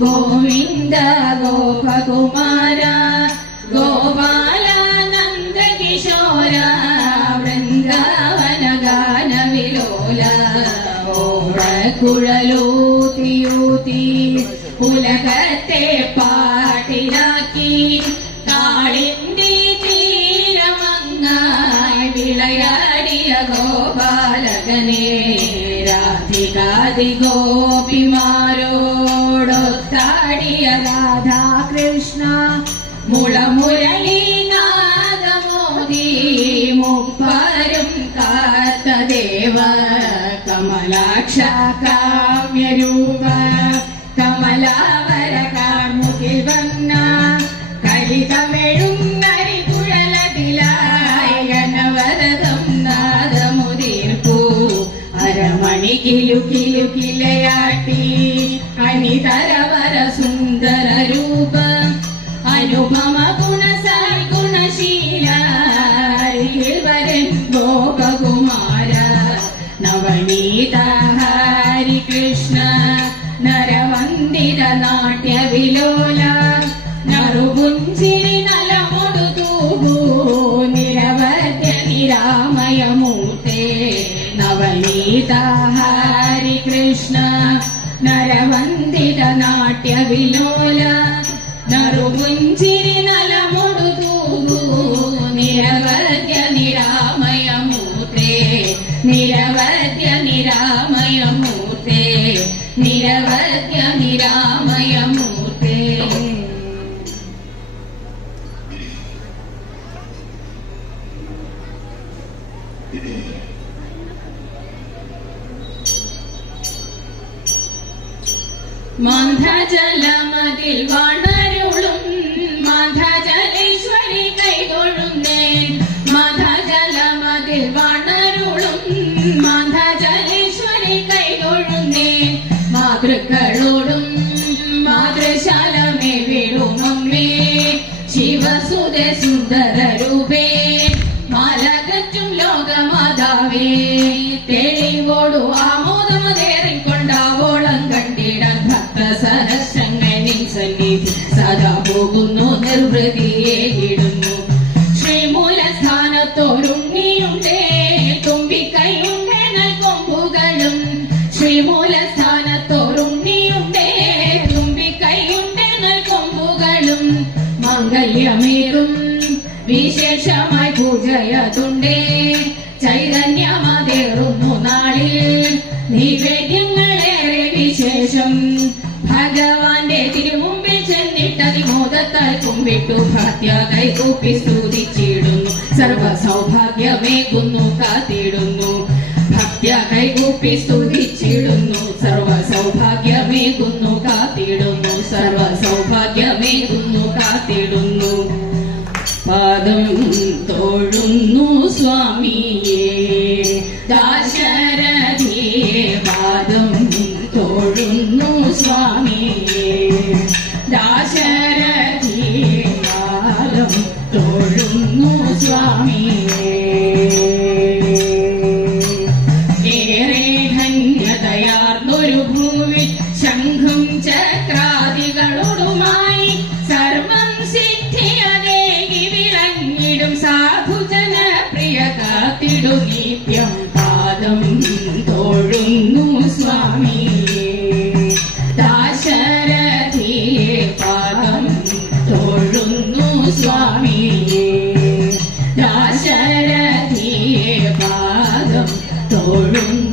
ഗോവിന്ദ ഗോപകുമാര ഗോപാല നന്ദകിശോര വൃന്ദാവന ഗാനവിലോല കുഴലൂത്തിയൂത്തി പുലകത്തെ പാട്ടിലാക്കി കാളിന്റെ തീരമങ്ങായി വിളയാടിയ ഗോപാലകനെ രാധികാതി ഗോപിമാരോടൊത്താടിയ രാധാകൃഷ്ണ മുളമുരളി നാദമോദി മുപ്പരും കാത്ത ദേവ കമലാക്ഷ കാമ്യരൂപ കമലാവര കാർമുകിൽ വന്ന കരിതമെഴും നരികുഴലതിലായി കിലു കിലു കിലയാട്ടി അണിതരവര സുന്ദര രൂപ അനുപമ ഗുണസായി ഗുണശീല വരൻ ഗോപകുമാര നവനീത ഹരി കൃഷ്ണ നരവന്ദിത നാട്യ വിലോല നറുപുഞ്ചിരി നലമൊടു തൂകൂ നിരവധ്യ നിരാമയമൂർത്തേ നവനീത ഹരി കൃഷ്ണ നരവന്ദിത നാട്യ വിലോല നറുപുഞ്ചിരി നലമൊടു തൂകൂ നിരവധ്യ നിരാമയമൂർത്തേ നിരവധ്യ മാന്ധജലമതിൽ വാണരുളും മാന്ധജലേശ്വരി കൈതൊഴുന്നേ. മാധജലമതിൽ വാണരുളും മാധജലേശ്വരി കൈതൊഴുന്നേ. മാതൃക്കളോടും മാതൃശാലമേ വിടുമമ്മേ ശിവസുത സുന്ദര രൂപേ മാലകറ്റും ലോകമാതാവേ. തെളിവോടു നിർവൃതിയേകിടുന്നു ശ്രീമൂലസ്ഥാനത്തോരുണ്ണിയുണ്ടേ തുമ്പിക്കൈയുണ്ടേ നൽകൊമ്പുകളും ശ്രീമൂലസ്ഥാനത്തോരുണ്ണിയുണ്ടേ തുമ്പിക്കൈയുണ്ടേ നൽകൊമ്പുകളും മംഗല്യമേറും വിശേഷമായി പൂജയതുണ്ടേ. ചൈതന്യമതേറുന്നു മോദത്താൽ ഭക്തിയായി ഊപ്പി സ്തുതിച്ചിടുന്നു. സർവ സൗഭാഗ്യമേകുന്നു കാത്തിടുന്നു. ഭക്തിയായി ഊപ്പി സ്തുതിച്ചിടുന്നു. സർവ സൗഭാഗ്യമേകുന്നു കാത്തിടുന്നു. സർവ സൗഭാഗ്യമേകുന്നു കാത്തിടുന്നു. പാദം തോഴുന്നു സ്വാമിയേ. ദാശരഥിയേ തോഴുന്നു സ്വാമിയേ. ഏറെ ധന്യതയാർന്നൊരു ഭൂവിൽ തോഴുന്നു സ്വാമിയേ